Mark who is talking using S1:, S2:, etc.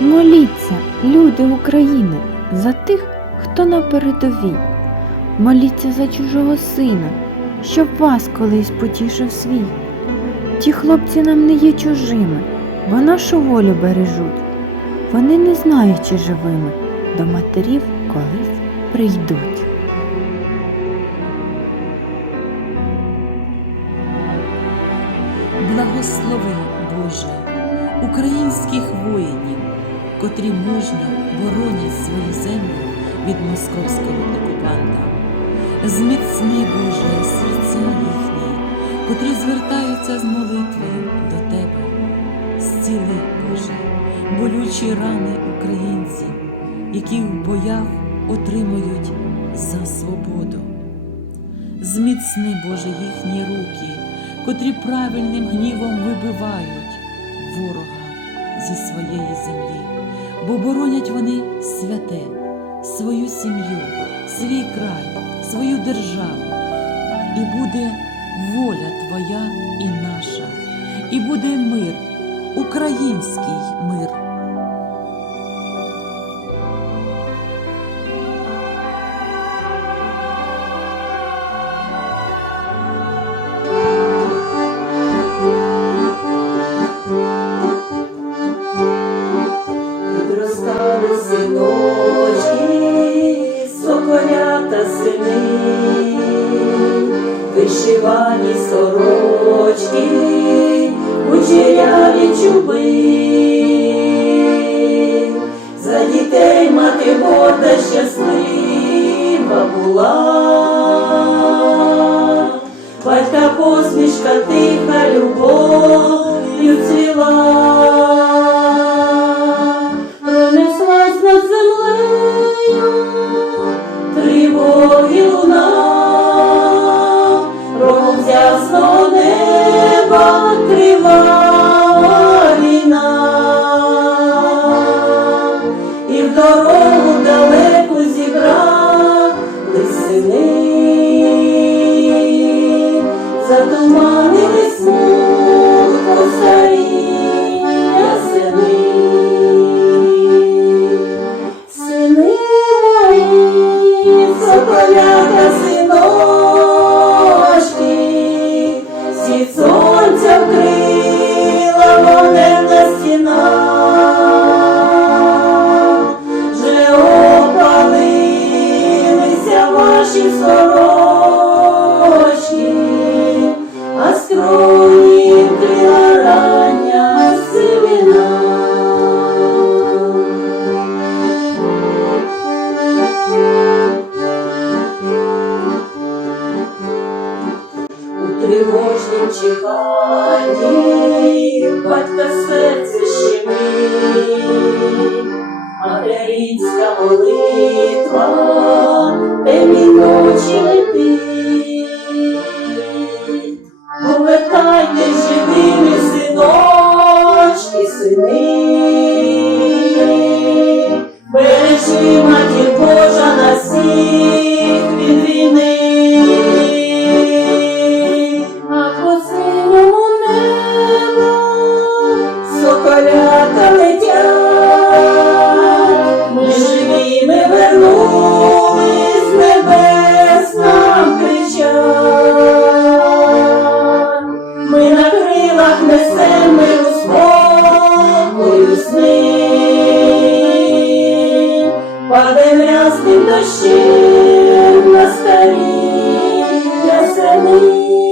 S1: Моліться, люди України, за тих, хто на передовій. Моліться за чужого сина, щоб вас колись потішив свій. Ті хлопці нам не є чужими, бо нашу волю бережуть. Вони, не знаючи живими, до матерів колись прийдуть.
S2: Благослови, Боже, українських воїнів, котрі мужньо боронять свою землю від московського окупанта. Зміцни, Боже, серця їхні, котрі звертаються з молитвою до Тебе. Зціли, Боже, болючі рани українців, які в боях отримують за свободу. Зміцни, Боже, їхні руки, котрі правильним гнівом вибивають ворога зі своєї землі, бо боронять вони святе, свою сім'ю, свій край, свою державу. І буде воля Твоя і наша, і буде мир, український мир.
S3: Сини, вишивані сорочки, кучеряві чуби. За дітей мати горда щаслива була, батька посмішка тиха любов'ю цвіла. Сонця вкрила вогненна стіна, вже опалилися ваші сорочки, а скроні крила рання тривожнім чеканні батька серце щемить, материнська молитва темні ночі летить. Несем миру спокою сни, падем м'ясним дощем на старі ясени.